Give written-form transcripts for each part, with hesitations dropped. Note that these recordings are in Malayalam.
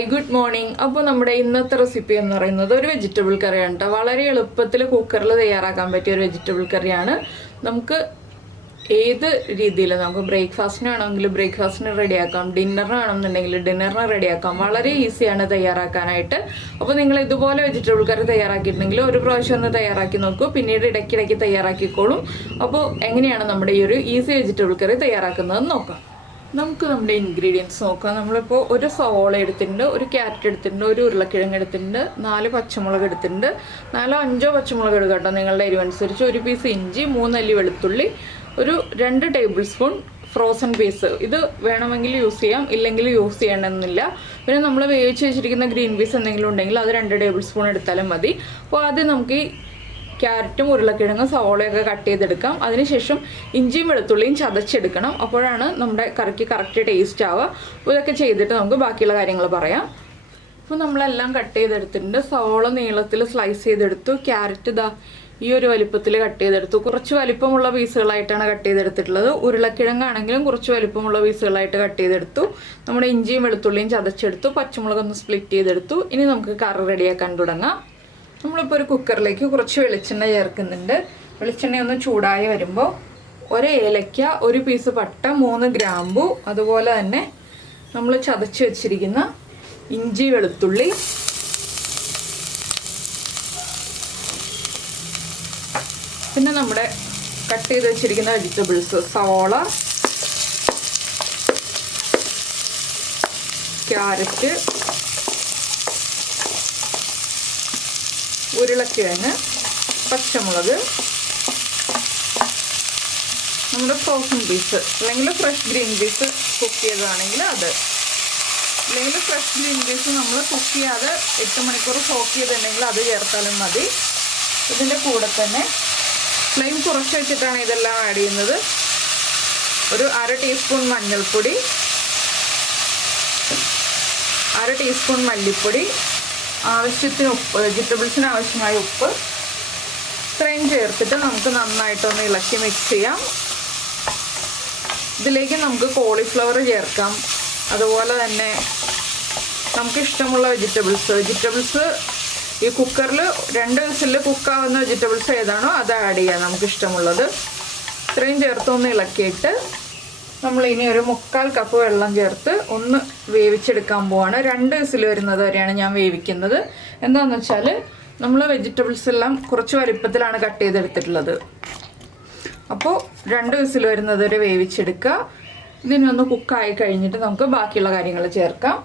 Hi good morning. അപ്പോൾ നമ്മുടെ ഇന്നത്തെ റെസിപ്പി എന്ന് പറയുന്നത് ഒരു വെജിറ്റബിൾ കറിയാണ് കേട്ടോ. വളരെ എളുപ്പത്തിൽ കുക്കറിൽ തയ്യാറാക്കാൻ പറ്റിയ ഒരു വെജിറ്റബിൾ കറിയാണ്. നമുക്ക് ഏത് രീതിയിൽ നമുക്ക് ബ്രേക്ക്ഫാസ്റ്റിനാണെങ്കിൽ ബ്രേക്ക്ഫാസ്റ്റിന് റെഡിയാക്കാം, ഡിന്നറിനാണെന്നുണ്ടെങ്കിൽ ഡിന്നറിന് റെഡിയാക്കാം. വളരെ ഈസിയാണ് തയ്യാറാക്കാനായിട്ട്. അപ്പോൾ നിങ്ങൾ ഇതുപോലെ വെജിറ്റബിൾ കറി തയ്യാറാക്കിയിട്ടുണ്ടെങ്കിൽ ഒരു പ്രാവശ്യം ഒന്ന് തയ്യാറാക്കി നോക്കൂ, പിന്നീട് ഇടയ്ക്കിടയ്ക്ക് തയ്യാറാക്കിക്കോളും. അപ്പോൾ എങ്ങനെയാണ് നമ്മുടെ ഈ ഒരു ഈസി വെജിറ്റബിൾ കറി തയ്യാറാക്കുന്നതെന്ന് നോക്കാം. നമുക്ക് നമ്മുടെ ഇൻഗ്രീഡിയൻസ് നോക്കാം. നമ്മളിപ്പോൾ ഒരു സവോള എടുത്തിട്ടുണ്ട്, ഒരു ക്യാരറ്റ് എടുത്തിട്ടുണ്ട്, ഒരു ഉരുളക്കിഴങ്ങ് എടുത്തിട്ടുണ്ട്, 4 പച്ചമുളക് എടുത്തിട്ടുണ്ട്, 4-5 പച്ചമുളക് എടുക്കുക കേട്ടോ നിങ്ങളുടെ എരിവനുസരിച്ച്. ഒരു പീസ് ഇഞ്ചി, 3 അല്ലി വെളുത്തുള്ളി, ഒരു 2 ടേബിൾ സ്പൂൺ ഫ്രോസൺ പീസ്. ഇത് വേണമെങ്കിൽ യൂസ് ചെയ്യാം, ഇല്ലെങ്കിൽ യൂസ് ചെയ്യണമെന്നില്ല. പിന്നെ നമ്മൾ വേവിച്ച് വെച്ചിരിക്കുന്ന ഗ്രീൻ പീസ് എന്തെങ്കിലും ഉണ്ടെങ്കിൽ അത് 2 ടേബിൾ സ്പൂൺ എടുത്താലും മതി. അപ്പോൾ ആദ്യം നമുക്ക് ഈ ക്യാരറ്റും ഉരുളക്കിഴങ്ങും സവോളയൊക്കെ കട്ട് ചെയ്തെടുക്കാം. അതിനുശേഷം ഇഞ്ചിയും വെളുത്തുള്ളിയും ചതച്ചെടുക്കണം. അപ്പോഴാണ് നമ്മുടെ കറിക്ക് കറക്റ്റ് ടേസ്റ്റ് ആവുക. അപ്പോൾ ഇതൊക്കെ ചെയ്തിട്ട് നമുക്ക് ബാക്കിയുള്ള കാര്യങ്ങൾ പറയാം. അപ്പോൾ നമ്മളെല്ലാം കട്ട് ചെയ്തെടുത്തിട്ടുണ്ട്. സവോള നീളത്തിൽ സ്ലൈസ് ചെയ്തെടുത്തു. ക്യാരറ്റ് ഇതാ ഈ ഒരു വലിപ്പത്തിൽ കട്ട് ചെയ്തെടുത്തു. കുറച്ച് വലിപ്പമുള്ള പീസുകളായിട്ടാണ് കട്ട് ചെയ്തെടുത്തിട്ടുള്ളത്. ഉരുളക്കിഴങ്ങാണെങ്കിലും കുറച്ച് വലിപ്പമുള്ള പീസുകളായിട്ട് കട്ട് ചെയ്തെടുത്തു. നമ്മുടെ ഇഞ്ചിയും വെളുത്തുള്ളിയും ചതച്ചെടുത്തു. പച്ചമുളകൊന്ന് സ്പ്ലിറ്റ് ചെയ്തെടുത്തു. ഇനി നമുക്ക് കറി റെഡിയാക്കാൻ തുടങ്ങാം. നമ്മളിപ്പോൾ ഒരു കുക്കറിലേക്ക് കുറച്ച് വെളിച്ചെണ്ണ ചേർക്കുന്നുണ്ട്. വെളിച്ചെണ്ണ ഒന്ന് ചൂടായി വരുമ്പോൾ ഒരു ഏലക്ക, ഒരു പീസ് പട്ട, 3 ഗ്രാമ്പു, അതുപോലെ തന്നെ നമ്മൾ ചതച്ച് വെച്ചിരിക്കുന്ന ഇഞ്ചി വെളുത്തുള്ളി, പിന്നെ നമ്മുടെ കട്ട് ചെയ്ത് വെച്ചിരിക്കുന്ന വെജിറ്റബിൾസ് സവോള, ക്യാരറ്റ്, ഉരുളക്കിഴങ്ങ്, പച്ചമുളക്, നമ്മുടെ ഫ്രോസൺ പീസ് അല്ലെങ്കിൽ ഫ്രഷ് ഗ്രീൻ പീസ് കുക്ക് ചെയ്തതാണെങ്കിൽ അത്, അല്ലെങ്കിൽ ഫ്രഷ് ഗ്രീൻ പീസ് നമ്മൾ കുക്ക് ചെയ്യാതെ 8 മണിക്കൂർ സോക്ക് ചെയ്തിട്ടുണ്ടെങ്കിൽ അത് ചേർത്താലും മതി. ഇതിൻ്റെ കൂടെ തന്നെ ഫ്ലെയിം കുറച്ച് വെച്ചിട്ടാണ് ഇതെല്ലാം ആഡ് ചെയ്യുന്നത്. ഒരു 1/2 ടീസ്പൂൺ മഞ്ഞൾപ്പൊടി, 1/2 ടീസ്പൂൺ മല്ലിപ്പൊടി, ആവശ്യത്തിന് ഉപ്പ്, വെജിറ്റബിൾസിന് ആവശ്യമായ ഉപ്പ് ഇത്രയും ചേർത്തിട്ട് നമുക്ക് നന്നായിട്ടൊന്ന് ഇളക്കി മിക്സ് ചെയ്യാം. ഇതിലേക്ക് നമുക്ക് കോളിഫ്ലവർ ചേർക്കാം. അതുപോലെ തന്നെ നമുക്ക് ഇഷ്ടമുള്ള വെജിറ്റബിൾസ് ഈ കുക്കറിൽ 2 വിസിലിൽ കുക്കാവുന്ന വെജിറ്റബിൾസ് ഏതാണോ അത് ആഡ് ചെയ്യാം നമുക്ക് ഇഷ്ടമുള്ളത്. ഇത്രയും ചേർത്തൊന്ന് ഇളക്കിയിട്ട് നമ്മളിനി ഒരു 1/4 കപ്പ് വെള്ളം ചേർത്ത് ഒന്ന് വേവിച്ചെടുക്കാൻ പോവാണ്. 2 വിസിൽ വരുന്നത് വരെയാണ് ഞാൻ വേവിക്കുന്നത്. എന്താണെന്ന് വെച്ചാൽ നമ്മൾ വെജിറ്റബിൾസ് എല്ലാം കുറച്ച് വലിപ്പത്തിലാണ് കട്ട് ചെയ്തെടുത്തിട്ടുള്ളത്. അപ്പോൾ 2 വിസിൽ വരുന്നത് വരെ വേവിച്ചെടുക്കുക. ഇതിനൊന്ന് കുക്കായി കഴിഞ്ഞിട്ട് നമുക്ക് ബാക്കിയുള്ള കാര്യങ്ങൾ ചേർക്കാം.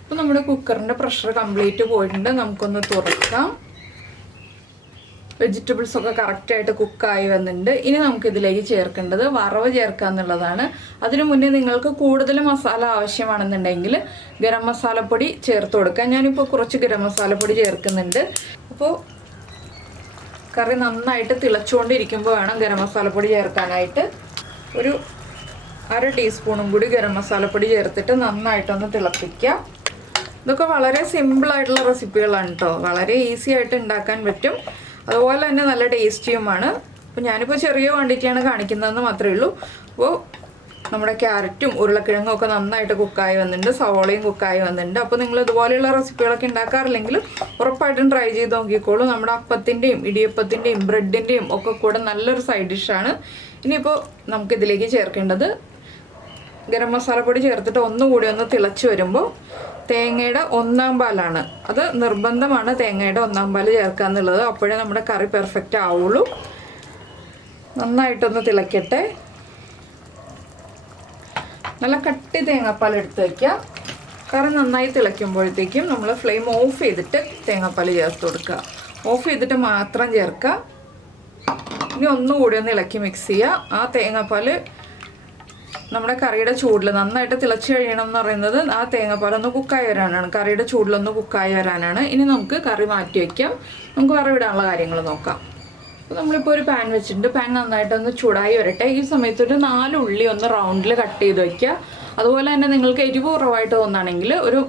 അപ്പോൾ നമ്മുടെ കുക്കറിൻ്റെ പ്രഷർ കംപ്ലീറ്റ് പോയിട്ടുണ്ട്. നമുക്കൊന്ന് തുറക്കാം. വെജിറ്റബിൾസൊക്കെ കറക്റ്റായിട്ട് കുക്കായി വന്നിട്ടുണ്ട്. ഇനി നമുക്കിതിലേക്ക് ചേർക്കേണ്ടത് വറവ് ചേർക്കുക എന്നുള്ളതാണ്. അതിനു മുന്നേ നിങ്ങൾക്ക് കൂടുതൽ മസാല ആവശ്യമാണെന്നുണ്ടെങ്കിൽ ഗരം മസാലപ്പൊടി ചേർത്ത് കൊടുക്കാം. ഞാനിപ്പോൾ കുറച്ച് ഗരം മസാലപ്പൊടി ചേർക്കുന്നുണ്ട്. അപ്പോൾ കറി നന്നായിട്ട് തിളച്ചുകൊണ്ടിരിക്കുമ്പോൾ വേണം ഗരം മസാലപ്പൊടി ചേർക്കാനായിട്ട്. ഒരു 1/2 ടീസ്പൂണും കൂടി ഗരം മസാലപ്പൊടി ചേർത്തിട്ട് നന്നായിട്ടൊന്ന് തിളപ്പിക്കുക. ഇതൊക്കെ വളരെ സിമ്പിളായിട്ടുള്ള റെസിപ്പികളാണ് കേട്ടോ. വളരെ ഈസി ആയിട്ട് ഉണ്ടാക്കാൻ പറ്റും. അതുപോലെ തന്നെ നല്ല ടേസ്റ്റിയുമാണ്. അപ്പോൾ ഞാനിപ്പോൾ ചെറിയ ക്വാണ്ടിറ്റിയാണ് കാണിക്കുന്നതെന്ന് മാത്രമേ ഉള്ളൂ. അപ്പോൾ നമ്മുടെ ക്യാരറ്റും ഉരുളക്കിഴങ്ങും ഒക്കെ നന്നായിട്ട് കുക്കായി വന്നിട്ടുണ്ട്, സവോളയും കുക്കായി വന്നിട്ടുണ്ട്. അപ്പോൾ നിങ്ങൾ ഇതുപോലെയുള്ള റെസിപ്പികളൊക്കെ ഉണ്ടാക്കാറില്ലെങ്കിൽ ഉറപ്പായിട്ടും ട്രൈ ചെയ്ത് നോക്കിക്കോളൂ. നമ്മുടെ അപ്പത്തിൻ്റെയും ഇടിയപ്പത്തിൻ്റെയും ബ്രെഡിൻ്റെയും ഒക്കെ കൂടെ നല്ലൊരു സൈഡ് ഡിഷാണ്. ഇനിയിപ്പോൾ നമുക്കിതിലേക്ക് ചേർക്കേണ്ടത് ഗരം മസാലപ്പൊടി ചേർത്തിട്ട് ഒന്നുകൂടി ഒന്ന് തിളച്ച് വരുമ്പോൾ തേങ്ങയുടെ 1/4 പാലാണ്. അത് നിർബന്ധമാണ്, തേങ്ങയുടെ 1/4 പാൽ ചേർക്കുക എന്നുള്ളത്. അപ്പോഴേ നമ്മുടെ കറി പെർഫെക്റ്റ് ആവുള്ളൂ. നന്നായിട്ടൊന്ന് തിളയ്ക്കട്ടെ. നല്ല കട്ടി തേങ്ങാപ്പാൽ എടുത്ത് വയ്ക്കുക. കറി നന്നായി തിളയ്ക്കുമ്പോഴത്തേക്കും നമ്മൾ ഫ്ലെയിം ഓഫ് ചെയ്തിട്ട് തേങ്ങാപ്പാൽ ചേർത്ത് കൊടുക്കുക. ഓഫ് ചെയ്തിട്ട് മാത്രം ചേർക്കുക. ഇനി ഒന്നുകൂടി ഒന്ന് ഇളക്കി മിക്സ് ചെയ്യുക. ആ തേങ്ങാപ്പാൽ നമ്മുടെ കറിയുടെ ചൂടിൽ നന്നായിട്ട് തിളച്ച് കഴിയണം എന്ന് പറയുന്നത് ആ തേങ്ങാപ്പാലൊന്ന് കുക്കായി വരാനാണ്, കറിയുടെ ചൂടിലൊന്ന് കുക്കായി വരാനാണ്. ഇനി നമുക്ക് കറി മാറ്റി വയ്ക്കാം. നമുക്ക് വറവിടാനുള്ള കാര്യങ്ങൾ നോക്കാം. അപ്പോൾ നമ്മളിപ്പോൾ ഒരു പാൻ വെച്ചിട്ടുണ്ട്. പാൻ നന്നായിട്ടൊന്ന് ചൂടായി വരട്ടെ. ഈ സമയത്ത് ഒരു 4 ഉള്ളി ഒന്ന് റൗണ്ടിൽ കട്ട് ചെയ്ത് വയ്ക്കുക. അതുപോലെ തന്നെ നിങ്ങൾക്ക് എരിവ് കുറവായിട്ട് തോന്നുകയാണെങ്കിൽ ഒരു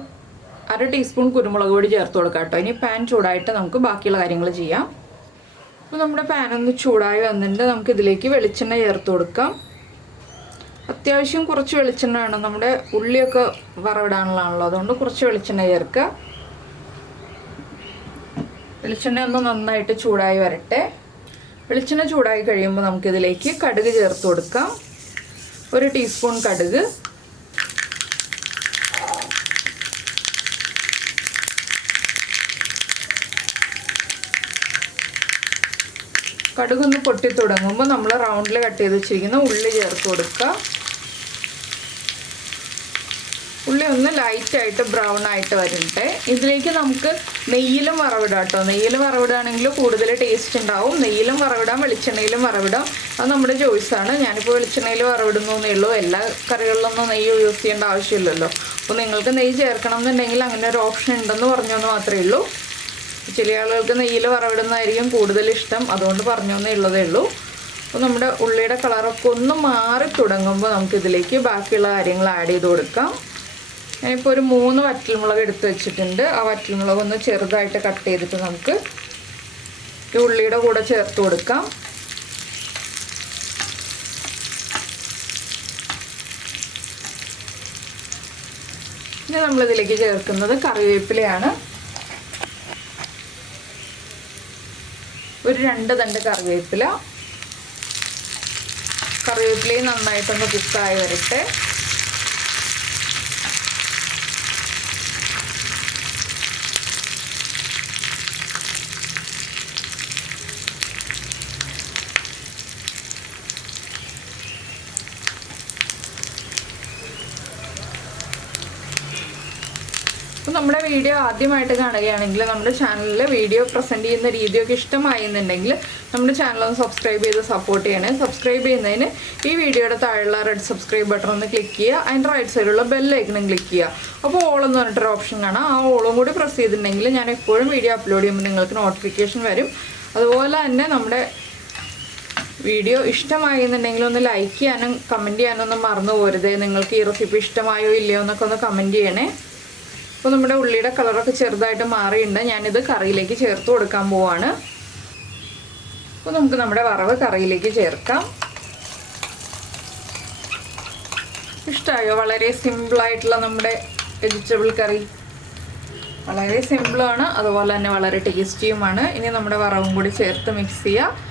1/2 ടീസ്പൂൺ കുരുമുളക് പൊടി ചേർത്ത് കൊടുക്കാം കേട്ടോ. ഇനി പാൻ ചൂടായിട്ട് നമുക്ക് ബാക്കിയുള്ള കാര്യങ്ങൾ ചെയ്യാം. അപ്പോൾ നമ്മുടെ പാൻ ഒന്ന് ചൂടായി വന്നിട്ടുണ്ട്. നമുക്കിതിലേക്ക് വെളിച്ചെണ്ണ ചേർത്ത് കൊടുക്കാം. അത്യാവശ്യം കുറച്ച് വെളിച്ചെണ്ണ വേണം, നമ്മുടെ ഉള്ളിയൊക്കെ വറവിടാനുള്ളതാണല്ലോ, അതുകൊണ്ട് കുറച്ച് വെളിച്ചെണ്ണ ചേർക്കുക. വെളിച്ചെണ്ണ ഒന്ന് നന്നായിട്ട് ചൂടായി വരട്ടെ. വെളിച്ചെണ്ണ ചൂടായി കഴിയുമ്പോൾ നമുക്കിതിലേക്ക് കടുക് ചേർത്ത് കൊടുക്കാം. 1 ടീസ്പൂൺ കടുക്, കടുകൊന്ന് പൊട്ടി തുടങ്ങുമ്പോൾ നമ്മൾ റൗണ്ടിൽ കട്ട് ചെയ്ത് വെച്ചിരിക്കുന്ന ഉള്ളി ചേർത്ത് കൊടുക്കുക. ഉള്ളി ഒന്ന് ലൈറ്റായിട്ട് ബ്രൗൺ ആയിട്ട് വരട്ടെ. ഇതിലേക്ക് നമുക്ക് നെയ്യിലും വറവിടാം കേട്ടോ. നെയ്യിൽ വറവിടുകയാണെങ്കിൽ കൂടുതൽ ടേസ്റ്റ് ഉണ്ടാവും. നെയ്യിലും വറവിടാം, വെളിച്ചെണ്ണയിലും വറവിടാം, അത് നമ്മുടെ ചോയ്സാണ്. ഞാനിപ്പോൾ വെളിച്ചെണ്ണയിൽ വറവിടുന്നേ ഉള്ളൂ. എല്ലാ കറികളിലൊന്നും നെയ്യ് യൂസ് ചെയ്യേണ്ട ആവശ്യമില്ലല്ലോ. അപ്പോൾ നിങ്ങൾക്ക് നെയ്യ് ചേർക്കണം എന്നുണ്ടെങ്കിൽ അങ്ങനെ ഒരു ഓപ്ഷൻ ഉണ്ടെന്ന് പറഞ്ഞെന്ന് മാത്രമേ ഉള്ളൂ. ചില ആളുകൾക്ക് നെയ്യിൽ വറവിടുന്നതായിരിക്കും കൂടുതൽ ഇഷ്ടം, അതുകൊണ്ട് പറഞ്ഞേ ഉള്ളതേ ഉള്ളൂ. അപ്പോൾ നമ്മുടെ ഉള്ളിയുടെ കളറൊക്കെ ഒന്ന് മാറി തുടങ്ങുമ്പോൾ നമുക്കിതിലേക്ക് ബാക്കിയുള്ള കാര്യങ്ങൾ ആഡ് ചെയ്ത് കൊടുക്കാം. ഞാനിപ്പോൾ ഒരു 3 വറ്റൽമുളക് എടുത്ത് വെച്ചിട്ടുണ്ട്. ആ വറ്റൽമുളക് ഒന്ന് ചെറുതായിട്ട് കട്ട് ചെയ്തിട്ട് നമുക്ക് ഈ ഉള്ളിയുടെ കൂടെ ചേർത്ത് കൊടുക്കാം. ഇനി നമ്മളിതിലേക്ക് ചേർക്കുന്നത് കറിവേപ്പിലയാണ്. ഒരു 2 തണ്ട് കറിവേപ്പില. കറിവേപ്പിലയും നന്നായിട്ടൊന്ന് കുക്കായി വരട്ടെ. അപ്പോൾ നമ്മുടെ വീഡിയോ ആദ്യമായിട്ട് കാണുകയാണെങ്കിൽ നമ്മുടെ ചാനലിൽ വീഡിയോ പ്രസൻറ്റ് ചെയ്യുന്ന രീതിയൊക്കെ ഇഷ്ടമായെന്നുണ്ടെങ്കിൽ നമ്മുടെ ചാനലൊന്ന് സബ്സ്ക്രൈബ് ചെയ്ത് സപ്പോർട്ട് ചെയ്യണേ. സബ്സ്ക്രൈബ് ചെയ്യുന്നതിന് ഈ വീഡിയോയുടെ താഴെയുള്ള റെഡ് സബ്സ്ക്രൈബ് ബട്ടൺ ഒന്ന് ക്ലിക്ക് ചെയ്യുക. അതിൻ്റെ റൈറ്റ് സൈഡിലുള്ള ബെല്ലൈക്കണും ക്ലിക്ക് ചെയ്യുക. അപ്പോൾ ഓളെന്ന് പറഞ്ഞിട്ടൊരു ഓപ്ഷൻ കാണാം. ആ ഓളും കൂടി പ്രസ് ചെയ്തിട്ടുണ്ടെങ്കിൽ ഞാൻ എപ്പോഴും വീഡിയോ അപ്ലോഡ് ചെയ്യുമ്പോൾ നിങ്ങൾക്ക് നോട്ടിഫിക്കേഷൻ വരും. അതുപോലെ തന്നെ നമ്മുടെ വീഡിയോ ഇഷ്ടമായി എന്നുണ്ടെങ്കിൽ ഒന്ന് ലൈക്ക് ചെയ്യാനും കമൻറ്റ് ചെയ്യാനൊന്നും മറന്നു പോരുതേ. നിങ്ങൾക്ക് ഈ റെസിപ്പി ഇഷ്ടമായോ ഇല്ലയോ എന്നൊക്കെ ഒന്ന് കമൻറ്റ് ചെയ്യണേ. അപ്പോൾ നമ്മുടെ ഉള്ളിയുടെ കളറൊക്കെ ചെറുതായിട്ട് മാറിയിട്ടുണ്ട്. ഞാനിത് കറിയിലേക്ക് ചേർത്ത് കൊടുക്കാൻ പോവാണ്. അപ്പോൾ നമുക്ക് നമ്മുടെ വറവ് കറിയിലേക്ക് ചേർക്കാം. ഇഷ്ടമായോ? വളരെ സിമ്പിളായിട്ടുള്ള നമ്മുടെ വെജിറ്റബിൾ കറി. വളരെ സിമ്പിളാണ്, അതുപോലെ തന്നെ വളരെ ടേസ്റ്റിയുമാണ്. ഇനി നമ്മുടെ വറവും കൂടി ചേർത്ത് മിക്സ് ചെയ്യുക.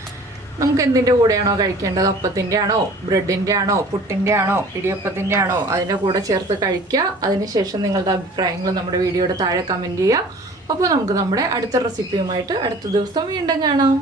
നമുക്ക് എന്തിൻ്റെ കൂടെയാണോ കഴിക്കേണ്ടത്, അപ്പത്തിൻ്റെ ആണോ, ബ്രെഡിൻ്റെ ആണോ, പുട്ടിൻ്റെ ആണോ, ഇടിയപ്പത്തിൻ്റെ ആണോ, അതിൻ്റെ കൂടെ ചേർത്ത് കഴിക്കുക. അതിനുശേഷം നിങ്ങളുടെ അഭിപ്രായങ്ങൾ നമ്മുടെ വീഡിയോയുടെ താഴെ കമൻറ്റ് ചെയ്യുക. അപ്പോൾ നമുക്ക് നമ്മുടെ അടുത്ത റെസിപ്പിയുമായിട്ട് അടുത്ത ദിവസം വീണ്ടും കാണാം.